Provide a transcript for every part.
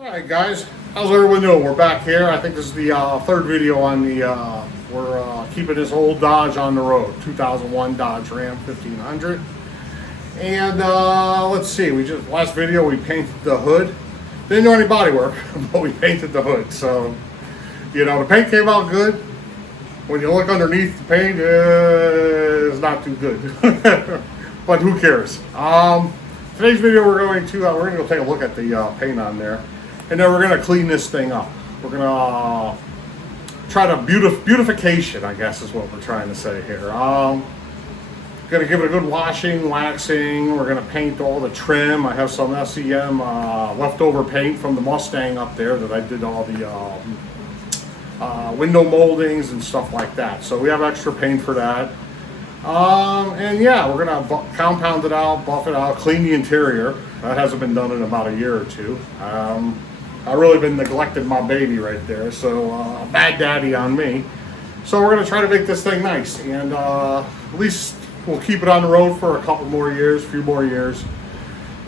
Alright guys, how's everyone doing? We're back here. I think this is the third video on the, we're keeping this old Dodge on the road. 2001 Dodge Ram 1500. And let's see, last video we painted the hood. Didn't do any body work, but we painted the hood. So, you know, the paint came out good. When you look underneath the paint, it's not too good. But who cares? Today's video we're going to go take a look at the paint on there. And then we're going to clean this thing up. We're going to try to beautification, I guess is what we're trying to say here. Going to give it a good washing, waxing. We're going to paint all the trim. I have some SEM leftover paint from the Mustang up there that I did all the window moldings and stuff like that. So we have extra paint for that. And yeah, we're going to compound it out, buff it out, clean the interior. That hasn't been done in about a year or two. I've really been neglecting my baby right there, so bad daddy on me. So we're going to try to make this thing nice, and at least we'll keep it on the road for a couple more years, a few more years.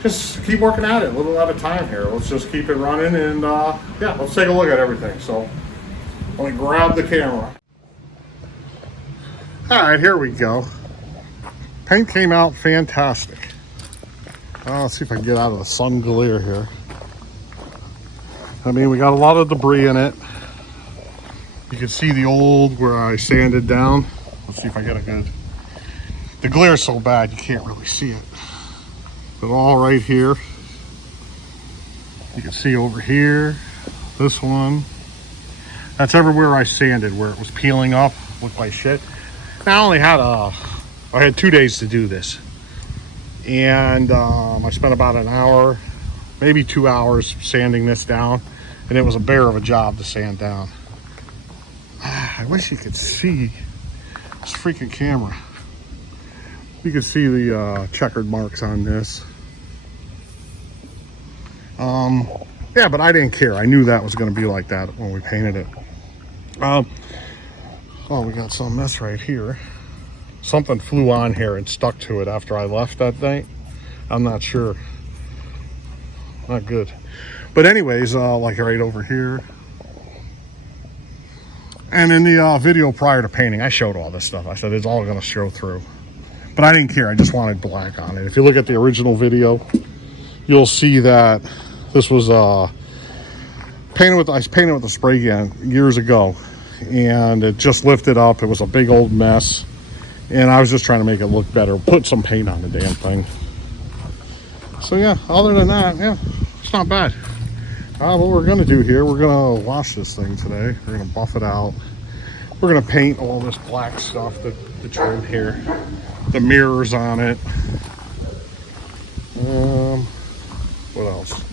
Just keep working at it a little at a time here. Let's just keep it running, and yeah, let's take a look at everything. So let me grab the camera. All right, here we go. Paint came out fantastic. Let's see if I can get out of the sun glare here. I mean, we got a lot of debris in it. You can see the old where I sanded down. Let's see if I get a good... The glare is so bad you can't really see it. But all right here. You can see over here. This one. That's everywhere I sanded, where it was peeling up. Looked like shit. I only had I had 2 days to do this. And I spent about an hour, maybe 2 hours sanding this down, and it was a bear of a job to sand down. I wish you could see this freaking camera. You can see the checkered marks on this. Yeah, but I didn't care. I knew that was going to be like that when we painted it. Oh, we got some mess right here. Something flew on here and stuck to it after I left that night. I'm not sure. Not good. But anyways, like right over here. And in the video prior to painting, I showed all this stuff. I said it's all going to show through. But I didn't care. I just wanted black on it. If you look at the original video, you'll see that this was I painted with a spray can years ago. And it just lifted up. It was a big old mess. And I was just trying to make it look better. Put some paint on the damn thing. So yeah, other than that, yeah, it's not bad. What we're going to do here, we're going to wash this thing today. We're going to buff it out. We're going to paint all this black stuff, the trim here. The mirrors on it. What else?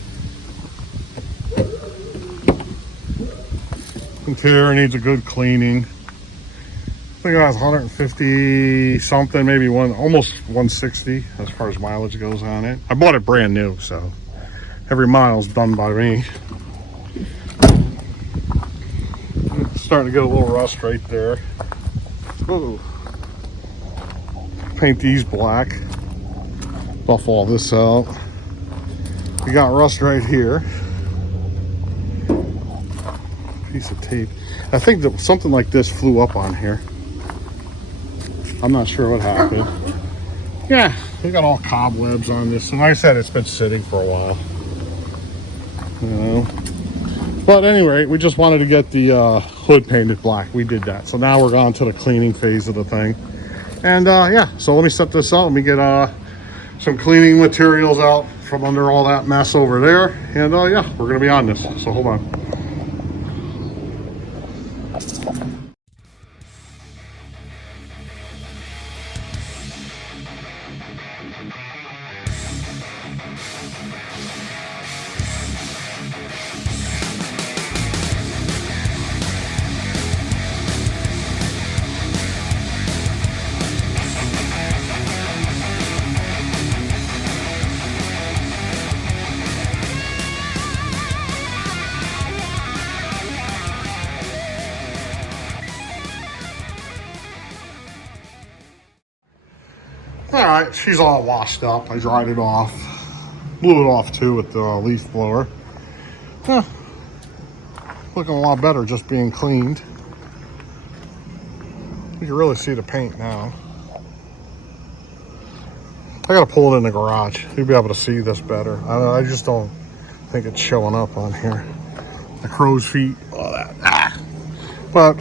Interior needs a good cleaning. I think it has 150 something, maybe almost 160 as far as mileage goes on it. I bought it brand new, so every mile's done by me. It's starting to get a little rust right there. Ooh. Paint these black. Buff all this out. We got rust right here. Piece of tape. I think that something like this flew up on here. I'm not sure what happened. Yeah, we got all cobwebs on this, and like I said, it's been sitting for a while. You know. But anyway, we just wanted to get the hood painted black. We did that. So now we're on to the cleaning phase of the thing. And yeah, so let me set this out. Let me get some cleaning materials out from under all that mess over there. And yeah, we're gonna be on this. So hold on. All right, she's all washed up. I dried it off, blew it off too with the leaf blower. Huh. Looking a lot better just being cleaned. You can really see the paint now. I gotta pull it in the garage. You'll be able to see this better. I just don't think it's showing up on here. The crow's feet, all that. But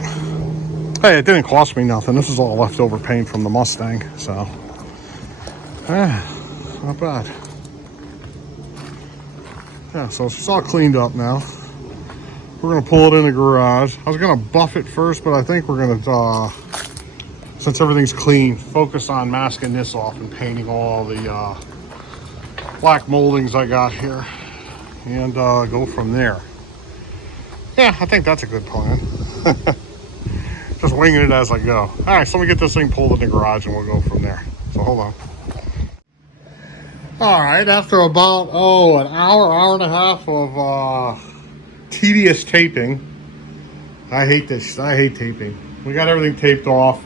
hey, it didn't cost me nothing. This is all leftover paint from the Mustang, so not bad. Yeah, so it's all cleaned up now. We're gonna pull it in the garage. I was gonna buff it first, but I think we're gonna, since everything's clean, focus on masking this off and painting all the black moldings I got here, and go from there. Yeah, I think that's a good plan. Just winging it as I go. All right, so let me get this thing pulled in the garage and we'll go from there. So hold on. All right, after about, an hour and a half of tedious taping. I hate this. I hate taping. We got everything taped off.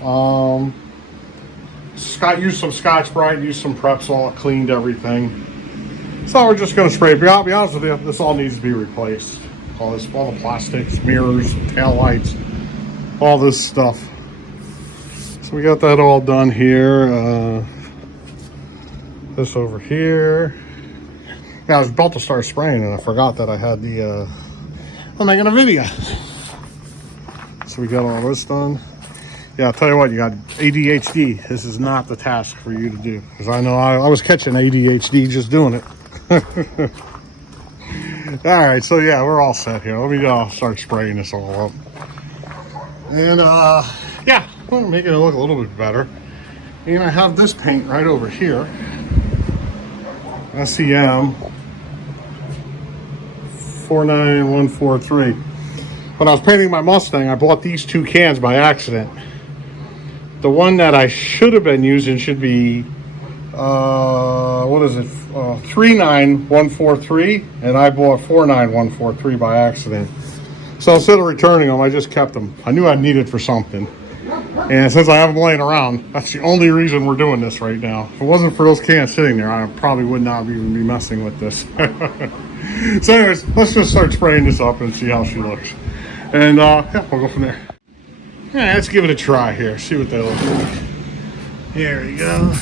Scott used some Scotch-Brite, used some Prep-Sol, cleaned everything. So we're just gonna spray it. I'll be honest with you, this all needs to be replaced. All the plastics, mirrors, tail lights, all this stuff. So we got that all done here. This over here. Yeah, I was about to start spraying and I forgot that I had the I'm making a video. So we got all this done. Yeah, I'll tell you what, you got ADHD. This is not the task for you to do. Because I know I was catching ADHD just doing it. All right, so yeah, we're all set here. Let me start spraying this all up. And yeah, we're making it look a little bit better. And I have this paint right over here. SEM 49143. When I was painting my Mustang, I bought these two cans by accident. The one that I should have been using should be, what is it, 39143, and I bought 49143 by accident. So instead of returning them, I just kept them. I knew I'd need it for something. And since I have them laying around, that's the only reason we're doing this right now. If it wasn't for those cans sitting there, I probably would not even be messing with this. So anyways, let's just start spraying this up and see how she looks. And yeah, we'll go from there. Yeah, let's give it a try here, see what they look like. Here we go.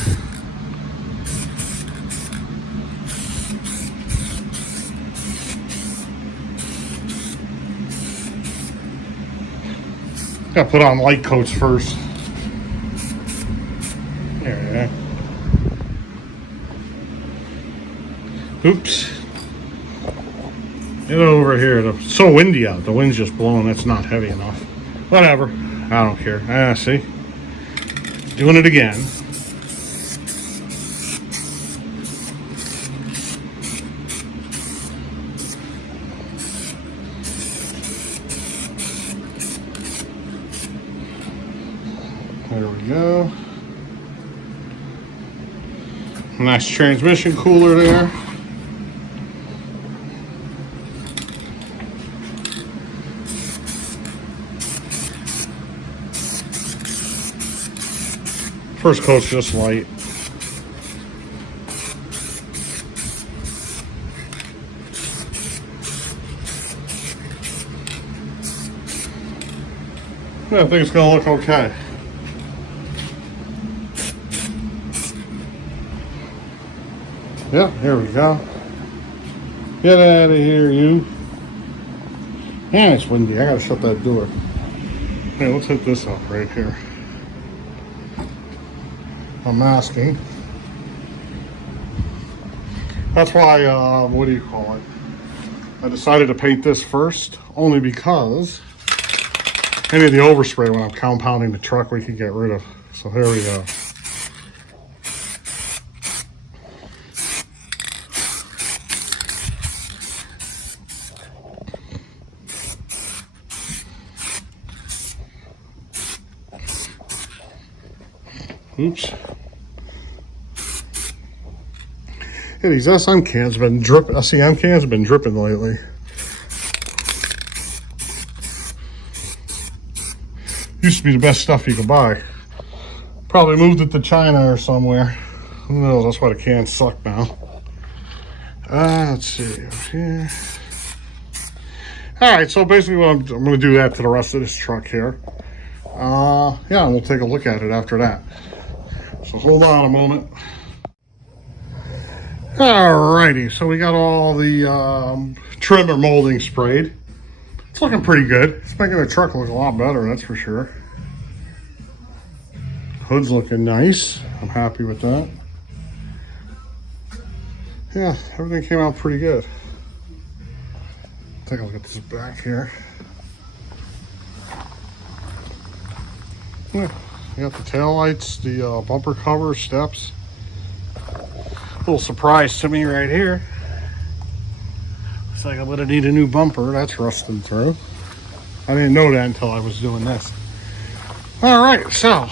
Gotta put on light coats first. There we go. Oops. Get over here. It's so windy out. The wind's just blowing. It's not heavy enough. Whatever. I don't care. See? Doing it again. There we go. Nice transmission cooler there. First coat's just light. Yeah, I think it's gonna look okay. Yeah, here we go. Get out of here, you. Man, it's windy. I gotta shut that door. Hey, let's hit this up right here. I'm masking. That's why, what do you call it? I decided to paint this first, only because any of the overspray when I'm compounding the truck we can get rid of. So here we go. Oops. Yeah, these SEM cans have been dripping lately. Used to be the best stuff you could buy. Probably moved it to China or somewhere. Who knows? That's why the cans suck now. Let's see over here. All right, so basically what I'm going to do that to the rest of this truck here. Yeah, we'll take a look at it after that. So hold on a moment. Alrighty, so we got all the trim or molding sprayed. It's looking pretty good. It's making the truck look a lot better, that's for sure. Hood's looking nice. I'm happy with that. Yeah, everything came out pretty good. Take a look at this back here. Yeah, you got the tail lights, the bumper cover, steps. Little surprise to me right here. Looks like I'm gonna need a new bumper. That's rusting through. I didn't know that until I was doing this. All right, so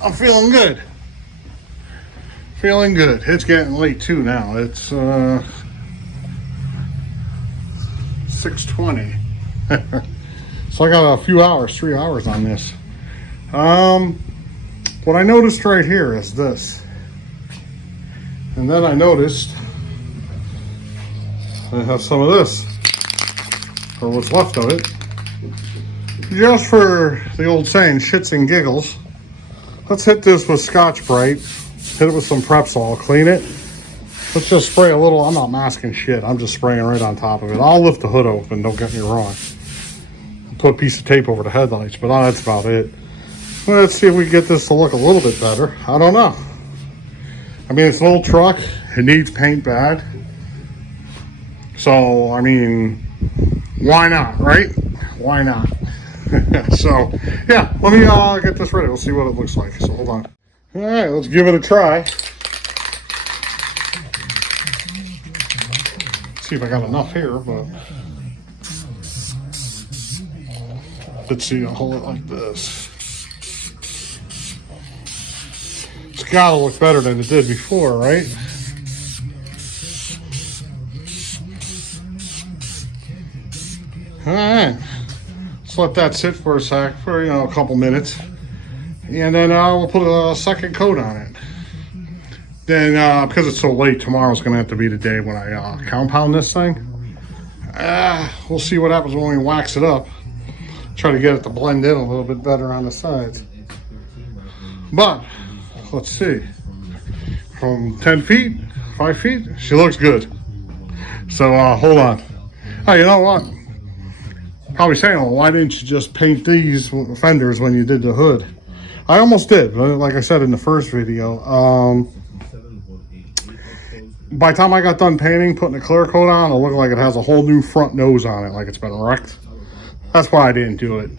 I'm feeling good. Feeling good. It's getting late too now. It's 6:20. So I got a few hours, 3 hours on this. What I noticed right here is this. And then I noticed I have some of this, or what's left of it. Just for the old saying, shits and giggles, let's hit this with Scotch-Brite, hit it with some Prepsol, clean it. Let's just spray a little. I'm not masking shit, I'm just spraying right on top of it. I'll lift the hood open, don't get me wrong. Put a piece of tape over the headlights, but that's about it. Let's see if we can get this to look a little bit better. I don't know. I mean, it's an old truck. It needs paint bad. So, I mean, why not, right? Why not? So, yeah, let me get this ready. We'll see what it looks like. So, hold on. All right, let's give it a try. See if I got enough here, but let's see. I'll hold it like this. It's gotta look better than it did before, right? All right, let's let that sit for a sec, for a couple minutes, and then we'll put a second coat on it. Then, because it's so late, tomorrow's gonna have to be the day when I compound this thing. We'll see what happens when we wax it up. Try to get it to blend in a little bit better on the sides. But let's see. From 10 feet, 5 feet, she looks good. So hold on. Oh, you know what? Probably saying, well, why didn't you just paint these fenders when you did the hood? I almost did, but like I said in the first video, by the time I got done painting, putting the clear coat on, it looked like it has a whole new front nose on it, like it's been wrecked. That's why I didn't do it.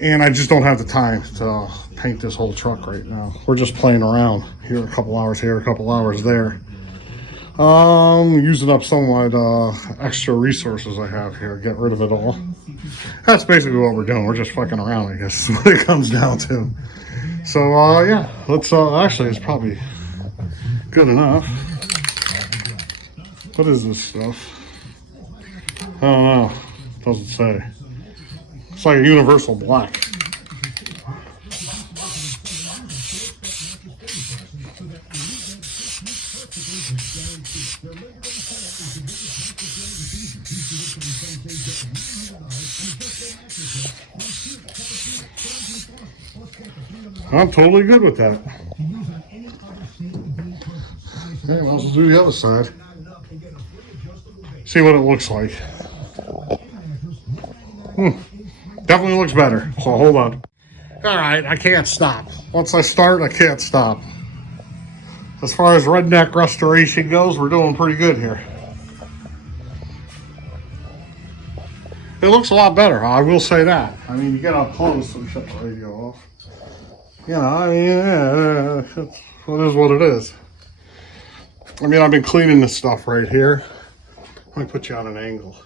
And I just don't have the time to paint this whole truck right now. We're just playing around. Here a couple hours here, a couple hours there. Using up some of my extra resources I have here, get rid of it all. That's basically what we're doing. We're just fucking around, I guess, is what it comes down to. So yeah, let's actually it's probably good enough. What is this stuff? I don't know. Doesn't say. It's like a universal black. I'm totally good with that. Okay, well, let's do the other side. See what it looks like. Definitely looks better, so hold on. All right, I can't stop. Once I start, I can't stop. As far as redneck restoration goes, we're doing pretty good here. It looks a lot better, I will say that. I mean, you get up close and shut the radio off. You know, I mean, yeah, it is what it is. I mean, I've been cleaning this stuff right here. Let me put you on an angle.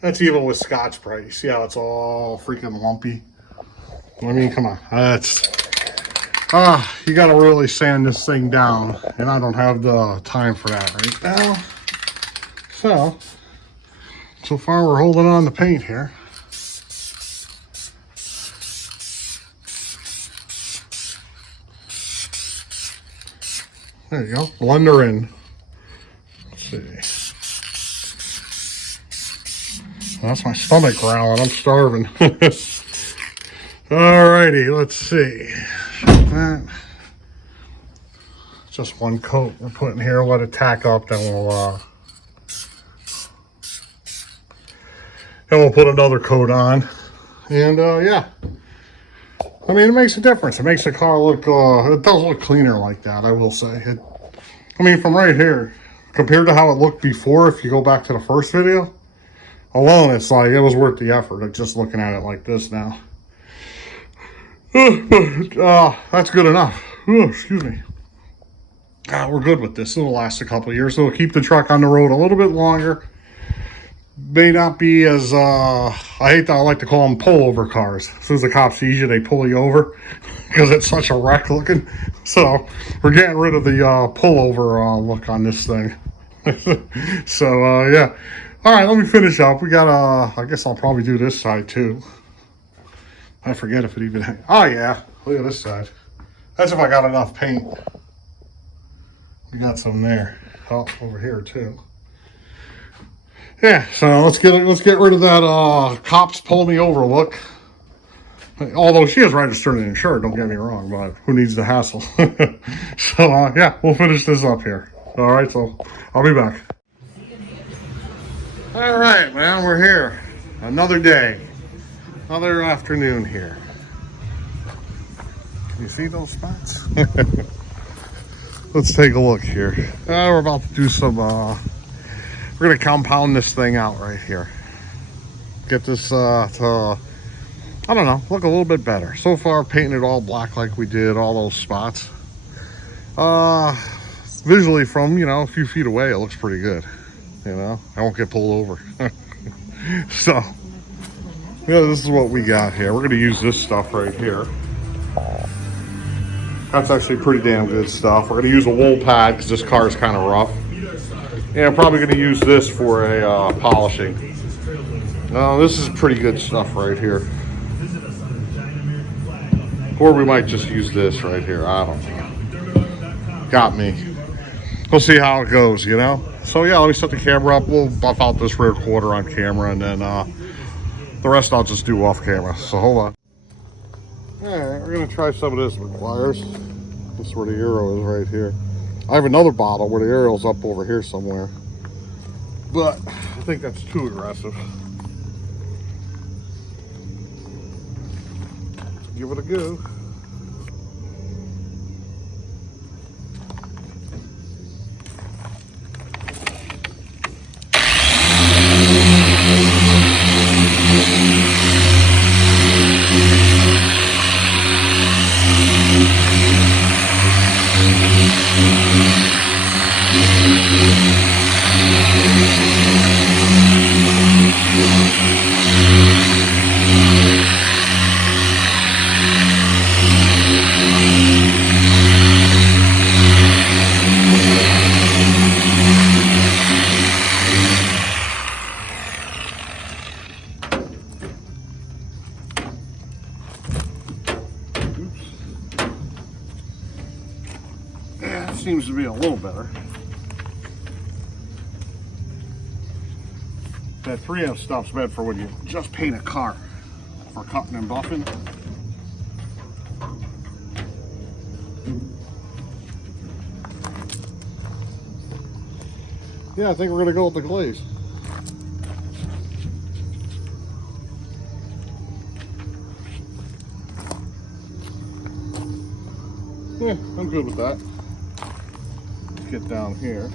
That's even with Scotch-Brite. You see how it's all freaking lumpy? I mean, come on. That's... you got to really sand this thing down. And I don't have the time for that right now. So far we're holding on to paint here. There you go. Blend her in. Let's see. That's my stomach growling. I'm starving. Alrighty, let's see. Just one coat we're putting here. Let it tack up, then we'll put another coat on. And yeah, I mean, it makes a difference. It makes the car look, it does look cleaner like that, I will say. I mean, from right here, compared to how it looked before, if you go back to the first video, alone, it's like, it was worth the effort of just looking at it like this now. That's good enough. Excuse me. We're good with this. It'll last a couple of years. It'll keep the truck on the road a little bit longer. May not be as, I like to call them pullover cars. As soon as the cops see you, they pull you over because it's such a wreck looking. So we're getting rid of the pullover look on this thing. So yeah. All right, let me finish up. We got, I guess I'll probably do this side too. I forget if it even, oh yeah, look at this side. That's if I got enough paint. We got some there. Oh, over here too. Yeah, so let's get rid of that cops pull me over look. Although she is registered and insured, don't get me wrong, but who needs the hassle? So yeah, we'll finish this up here. All right, so I'll be back. All right, man, we're here. Another day, another afternoon here. Can you see those spots? Let's take a look here. We're about to do some, we're gonna compound this thing out right here. Get this to, I don't know, look a little bit better. So far, painting it all black like we did, all those spots. Visually from, you know, a few feet away, it looks pretty good. You know, I won't get pulled over. So, yeah, this is what we got here. We're gonna use this stuff right here. That's actually pretty damn good stuff. We're gonna use a wool pad because this car is kind of rough. Yeah, I'm probably gonna use this for a polishing. No, this is pretty good stuff right here. Or we might just use this right here. I don't know. Got me. We'll see how it goes, you know? So yeah, let me set the camera up. We'll buff out this rear quarter on camera, and then the rest I'll just do off camera. So hold on. All right, we're gonna try some of this with pliers. This is where the arrow is right here. I have another bottle where the arrow's up over here somewhere, but I think that's too aggressive. Give it a go. Seems to be a little better. That 3M stuff's meant for when you just paint a car, for cutting and buffing. Yeah, I think we're gonna go with the glaze. Yeah, I'm good with that. Get down here.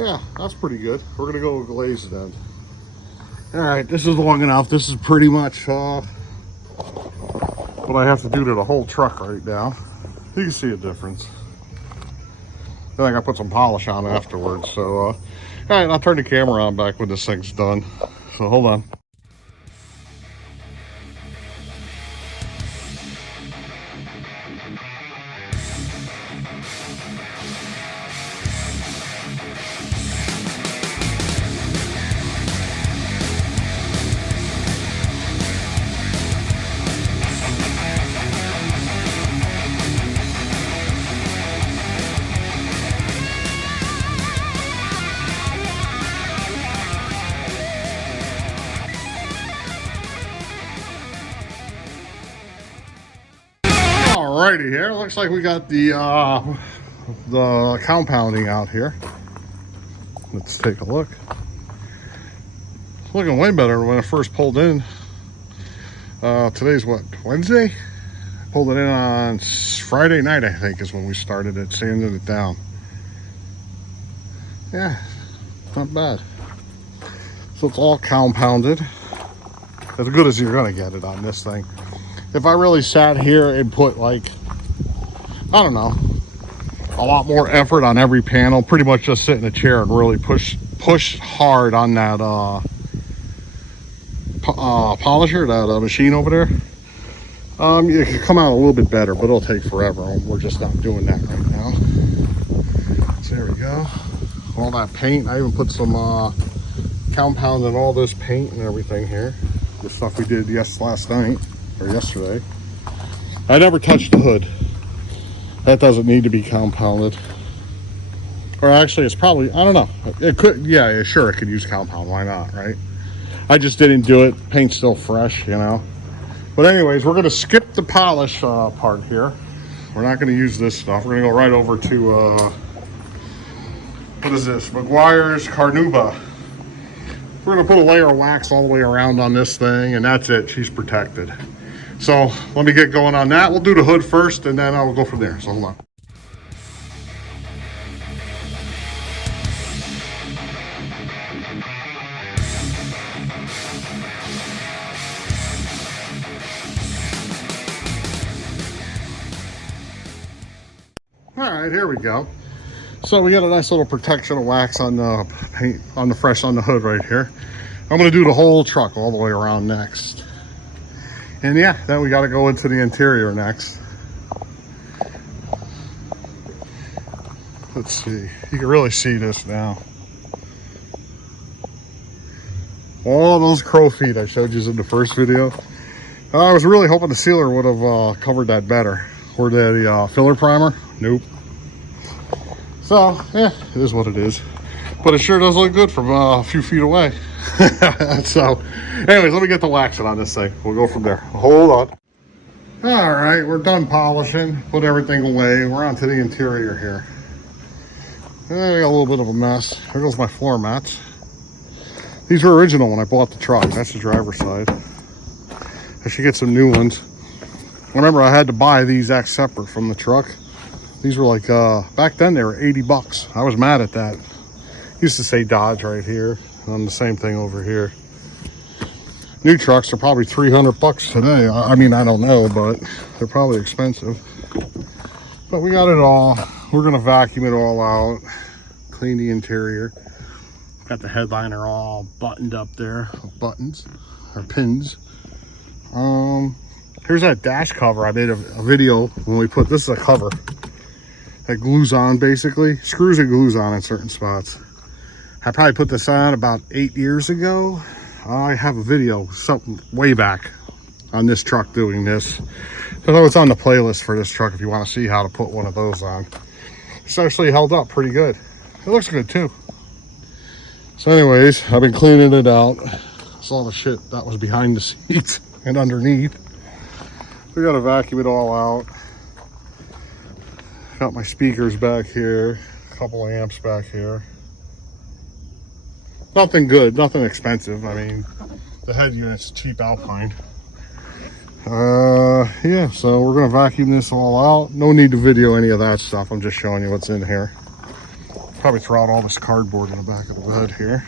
Yeah, that's pretty good. We're gonna go glaze then. All right, this is long enough. This is pretty much what I have to do to the whole truck right now. You can see a difference. Then I gotta put some polish on afterwards. So, all right, I'll turn the camera on back when this thing's done. So hold on. Alrighty, here looks like we got the compounding out here. Let's take a look. It's looking way better when I first pulled in. Today's what, Wednesday? Pulled it in on Friday night, I think, is when we started it, sanding it down. Yeah, not bad. So it's all compounded. As good as you're gonna get it on this thing. If I really sat here and put, like, I don't know, a lot more effort on every panel, pretty much just sit in a chair and really push hard on that polisher, that machine over there, it could come out a little bit better, but it'll take forever. We're just not doing that right now. So there we go. All that paint. I even put some compound in all this paint and everything here. The stuff we did last night. Or yesterday. I never touched the hood. That doesn't need to be compounded. Or actually, it's probably, I don't know. It could, yeah, sure, it could use compound. Why not, right? I just didn't do it. Paint's still fresh, you know. But anyways, we're going to skip the polish part here. We're not going to use this stuff. We're going to go right over to, what is this? McGuire's Carnauba. We're going to put a layer of wax all the way around on this thing, and that's it. She's protected. So let me get going on that. We'll do the hood first, and then I'll go from there. So hold on. All right, here we go. So we got a nice little protection of wax on the paint, on the hood right here. I'm going to do the whole truck all the way around next. And yeah, then we got to go into the interior next. Let's see. You can really see this now. All those crow feet I showed you in the first video. I was really hoping the sealer would have covered that better. Or the filler primer. Nope. So, yeah, it is what it is. But it sure does look good from a few feet away. So, anyways, let me get the waxing on this thing. We'll go from there. Hold on. All right, we're done polishing. Put everything away. We're on to the interior here. I got a little bit of a mess. There goes my floor mats. These were original when I bought the truck. That's the driver's side. I should get some new ones. I remember I had to buy these X separate from the truck. These were like, back then they were 80 bucks. I was mad at that. Used to say Dodge right here. And the same thing over here. New trucks are probably 300 bucks today. I mean, I don't know, but they're probably expensive. But we got it all. We're gonna vacuum it all out. Clean the interior. Got the headliner all buttoned up there. Buttons, or pins. Here's that dash cover. I made a video when we put, this is a cover that glues on basically. Screws and glues on in certain spots. I probably put this on about 8 years ago. I have a video, something way back on this truck doing this. So it's on the playlist for this truck if you want to see how to put one of those on. It's actually held up pretty good. It looks good too. So anyways, I've been cleaning it out. It's all the shit that was behind the seats and underneath. We gotta vacuum it all out. Got my speakers back here, a couple of amps back here. Nothing good, nothing expensive. I mean, the head unit's cheap Alpine. Yeah, so we're gonna vacuum this all out. No need to video any of that stuff. I'm just showing you what's in here. Probably throw out all this cardboard in the back of the bed here.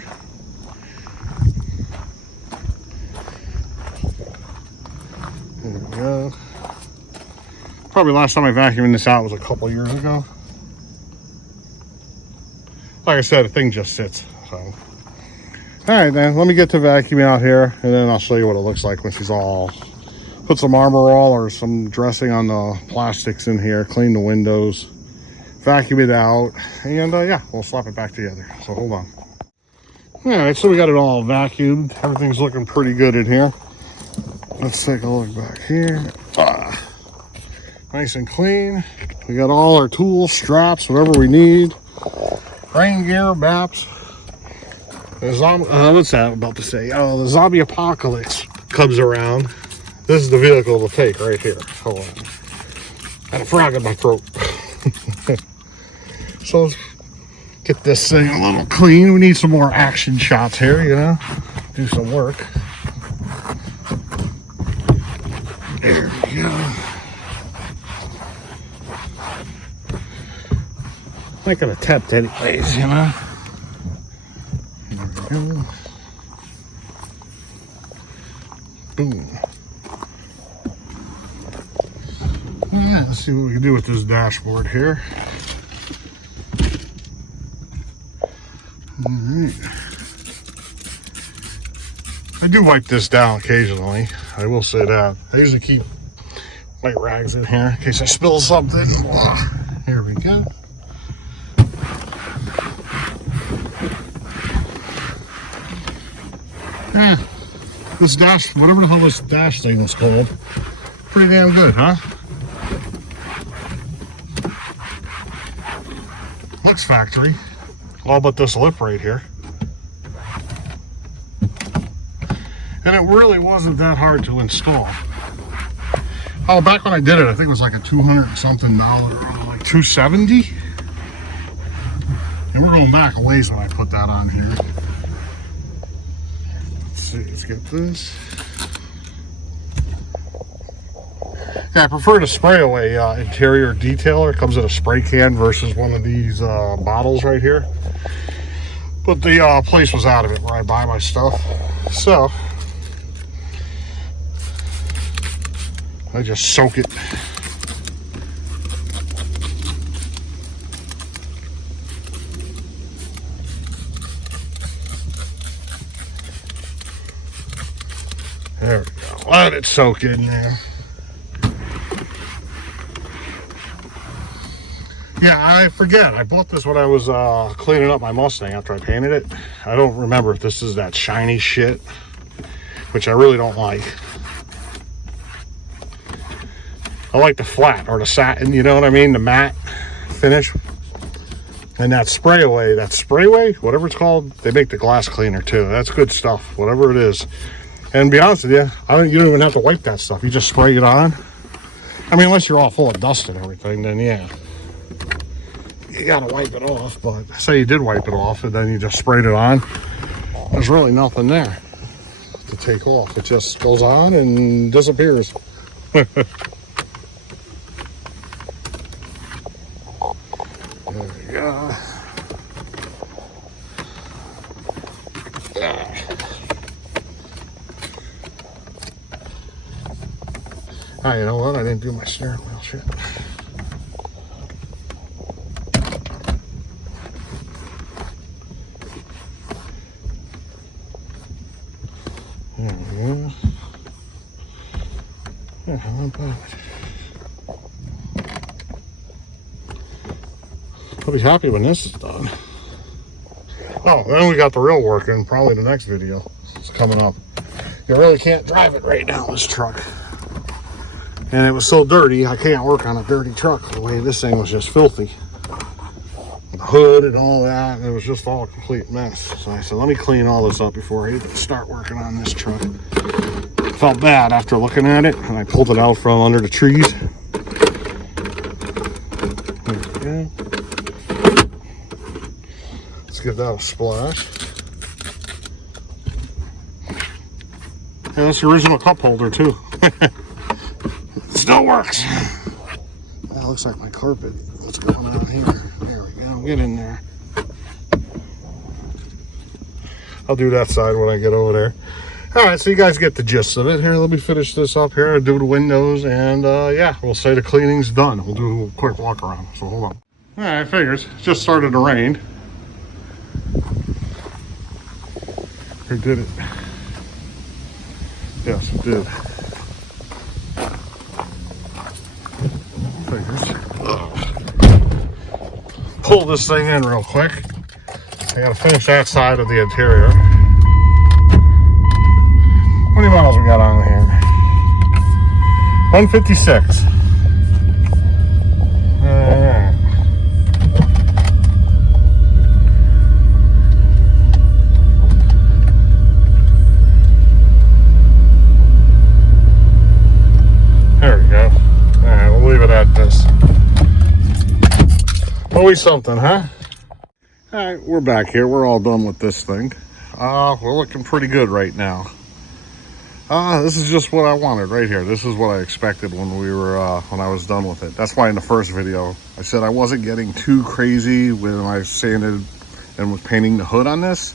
There we go. Probably last time I vacuumed this out was a couple years ago. Like I said, the thing just sits. So, all right, then let me get to vacuuming out here, and then I'll show you what it looks like when she's all. Put some Armor All or some dressing on the plastics in here. Clean the windows. Vacuum it out, and yeah, we'll slap it back together. So hold on. All right, so we got it all vacuumed. Everything's looking pretty good in here. Let's take a look back here. Nice and clean. We got all our tools, straps, whatever we need. Rain gear, maps. What's that I'm about to say? Oh, the zombie apocalypse comes around. This is the vehicle to take right here. Hold on. Got a frog in my throat. So let's get this thing a little clean. We need some more action shots here, you know. Do some work. There we go. Make an attempt anyways, you know. There we go. Boom. Alright, let's see what we can do with this dashboard here. Alright. I do wipe this down occasionally. I will say that. I usually keep white rags in here in case I spill something. Here we go. Yeah, this dash, whatever the hell this dash thing is called, pretty damn good, huh? Looks factory, all but this lip right here. And it really wasn't that hard to install. Oh, back when I did it, I think it was like a $200 something, like $270. And we're going back a ways when I put that on here. Let's get this. Yeah, I prefer to spray away interior detailer. It comes in a spray can versus one of these bottles right here. But the place was out of it where I buy my stuff. So I just soak it. There we go. Let it soak in there. Yeah, I forget. I bought this when I was cleaning up my Mustang after I painted it. I don't remember if this is that shiny shit, which I really don't like. I like the flat or the satin, you know what I mean? The matte finish. And that spray away, whatever it's called, they make the glass cleaner too. That's good stuff, whatever it is. And to be honest with you, you don't even have to wipe that stuff. You just spray it on. I mean, unless you're all full of dust and everything, then yeah. You gotta wipe it off, but say you did wipe it off and then you just sprayed it on. There's really nothing there to take off. It just goes on and disappears. There we go. Ah, you know what? I didn't do my steering wheel shit. There we go. Yeah, how about it? I'll be happy when this is done. Oh, then we got the real work in probably the next video. It's coming up. You really can't drive it right now, this truck. And it was so dirty, I can't work on a dirty truck the way this thing was just filthy. The hood and all that, it was just all a complete mess. So I said, let me clean all this up before I even start working on this truck. Felt bad after looking at it, and I pulled it out from under the trees. There we go. Let's give that a splash. And that's the original cup holder too. Still works. That looks like my carpet. What's going on here? There we go. Get in there. I'll do that side when I get over there. All right, so you guys get the gist of it. Here, let me finish this up here, do the windows, and yeah, we'll say the cleaning's done. We'll do a quick walk around, so hold on. All right, figures, it just started to rain. Or did it? Yes, it did. Figures. Pull this thing in real quick. I gotta finish that side of the interior. How many miles we got on here? 156. There we go. Alright, we'll leave it at this. Always something, huh? Alright, we're back here. We're all done with this thing. We're looking pretty good right now. This is just what I wanted right here. This is what I expected when I was done with it. That's why in the first video I said I wasn't getting too crazy when I sanded and was painting the hood on this,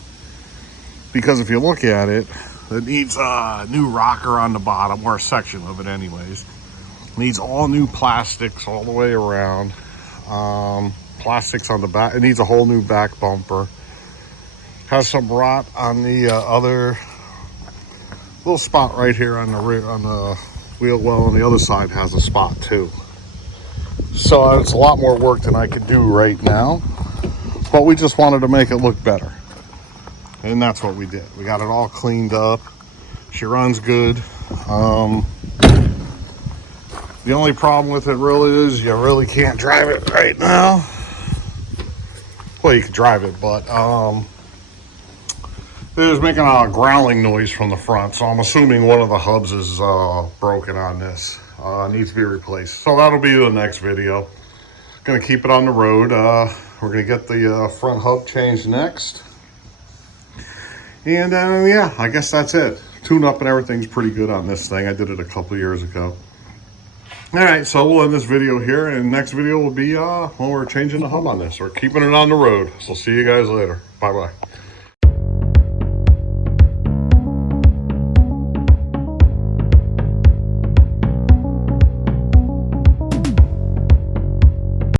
because if you look at it, it needs a new rocker on the bottom, or a section of it anyways. It needs all new plastics all the way around. Plastics on the back. It needs a whole new back bumper. Has some rot on the other little spot right here on the rear, on the wheel well, on the other side has a spot too. So it's a lot more work than I could do right now, but we just wanted to make it look better, and that's what we did. We got it all cleaned up. She runs good. The only problem with it really is you really can't drive it right now. Well, you can drive it, but it was making a growling noise from the front, so I'm assuming one of the hubs is broken on this. Needs to be replaced. So that'll be the next video. Gonna keep it on the road. We're gonna get the front hub changed next. And yeah, I guess that's it. Tune up and everything's pretty good on this thing. I did it a couple years ago. All right, so we'll end this video here, and next video will be when we're changing the hub on this. We're keeping it on the road. So see you guys later. Bye-bye.